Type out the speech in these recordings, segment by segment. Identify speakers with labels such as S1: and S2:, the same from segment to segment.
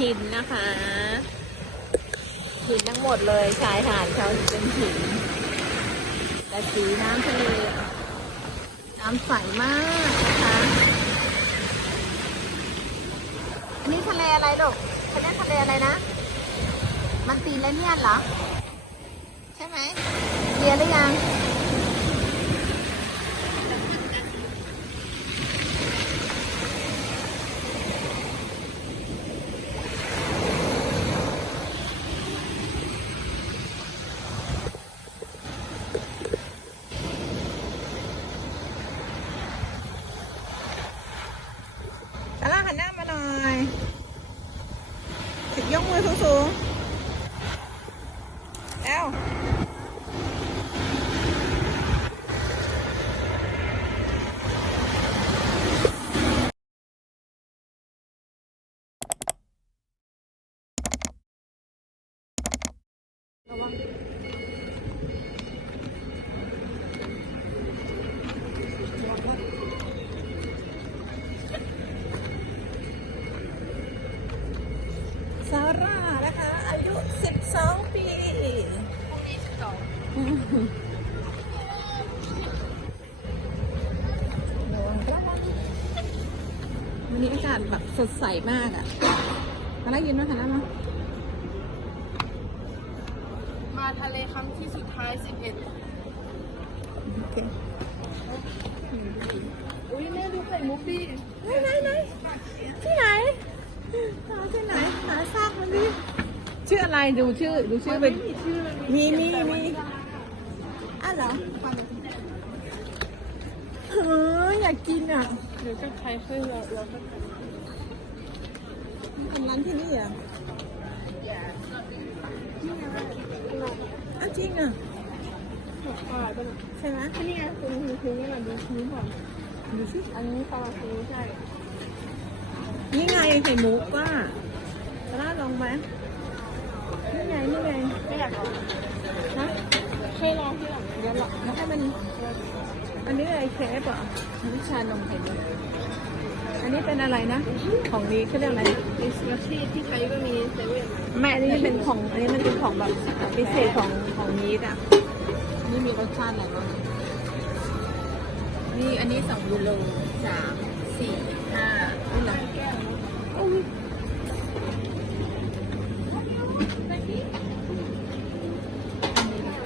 S1: หินนะคะหินทั้งหมดเลยชายหาดเขาเป็นหินแต่สีน้ำทะเลน้ำใสมากนะคะอันนี้ทะเลอะไรลูกเขาเรียกทะเลอะไรนะ มันตีนและเนียนเหรอ ใช่ไหมเรียนหรือยัง ตาล่าหันหน้ามาหน่อยยกมือสูง ๆแล้วซาร่านะคะ อายุ 12 วันนี้อากาศแบบสดใสมากอะ่ะมาได้ยินไหมคะน้ามา
S2: มาทะเลครั้งที่สุดท้าย11
S1: โอเค
S2: อุ้ยแม่ดูไข่มุกดิ
S1: ไหนไหนไหนที่ไหนหาที่ไหนหาซากมันดิชื่ออะไรดูชื่อดูชื่อเป็น
S2: มีชื่อเลย
S1: มีมีมีอ้าว เหรอเอออยากกินอะ
S2: เดี๋ยวจะใครเคยเราเราก็
S1: ทำร้านที่นี่เหรอะอ้าวจริงอะ
S2: หัวขาดไปหมด
S1: ใช่ไหม
S2: อันนี้ไงคุณคุณคุณนี่แหละดูชื้นก่อน
S1: ดูสิ
S2: อันนี้ปลาคูใช่
S1: นี่ไงไข่มุกป้าตลาดลองไหมนี่ไงนี่ไง
S2: ไม่อยากลอง
S1: ฮะ
S2: เคยลองที่หลัง
S1: เดี๋ยวเราแล้วให้มัน อันนี้อะไรเคฟเหรออันนี้ชานมไข่มุกอันนี้เป็นอะไรนะ ของนี้เขาเรียกอะไร
S2: อิสระที่ที่ไทยก็มีเซเว่น
S1: ไม่อันนี้เป็นของอันนี้มันเป็นของแบบพิเศษของของยีสต์อะอันนี้มีรสชาติอะไรบ้างนี่อันนี้สองยูโรสามสี่ห้านี่เหรอ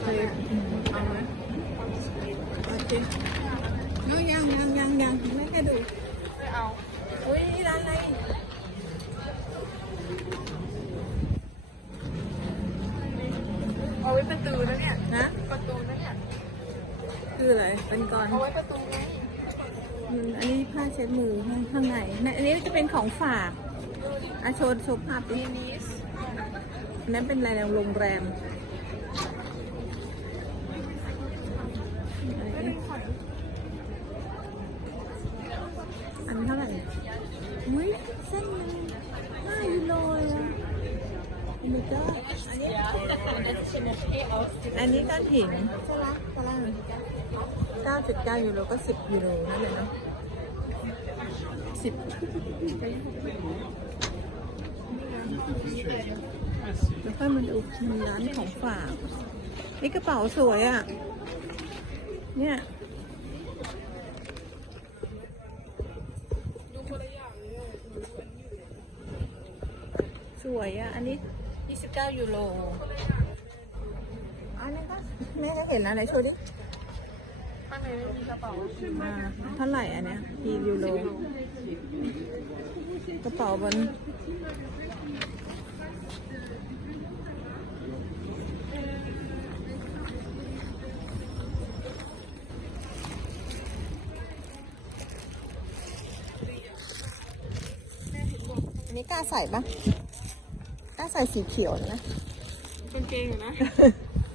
S1: เคยเอาไหมโอเคเอายังยังยังยังไม่แค่ดู
S2: ไม่เอา
S1: อุ้ยนี่ร้านอะไร
S2: เอาไว้ประ ตูนะเนี่ย
S1: นะ
S2: ประตูนะเนี่ย
S1: คืออะไรเป็นก่อน
S2: เอาไว้ประตูไง
S1: อืมอันนี้ผ้าเช็ดมือข้างข้างในในอันนี้จะเป็นของฝากอาโชว์โชว์ภาพดิ
S2: มินิส
S1: อันนั้นเป็นอะไรนะโรงแรมอะไร
S2: ไม่
S1: เนี่
S2: เป็
S1: ย
S2: นข่อย
S1: อันเท่าไหร่อุ้ยเส้นหนึงห้ายูโรเลยอะอันนี้ก็อันนี้ อันนี้ก้อนหินใช่ไหมตารางเก้าจุดเก้ายูโรก็สิบยูโรนั่นเลยเนาะสิบแล้วค่อยมาดูร้านของฝากนี่กระเป๋าสวยอะ เนี่ยสวยอะ อันนี้ 29 ยูโร แม่จะเห็นอะไรโชว์ดิ
S2: ข้างในไม่มีกระเป๋า
S1: อ่าเท่าไหร่อันเนี้ยกี่ยูโรกระเป๋าบนอันนี้กล้าใส่ปะกล้าใส่สีเขียวนะ
S2: เป็นเกงอยู่นะ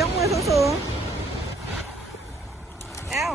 S1: ยกมือสูงๆแล้ว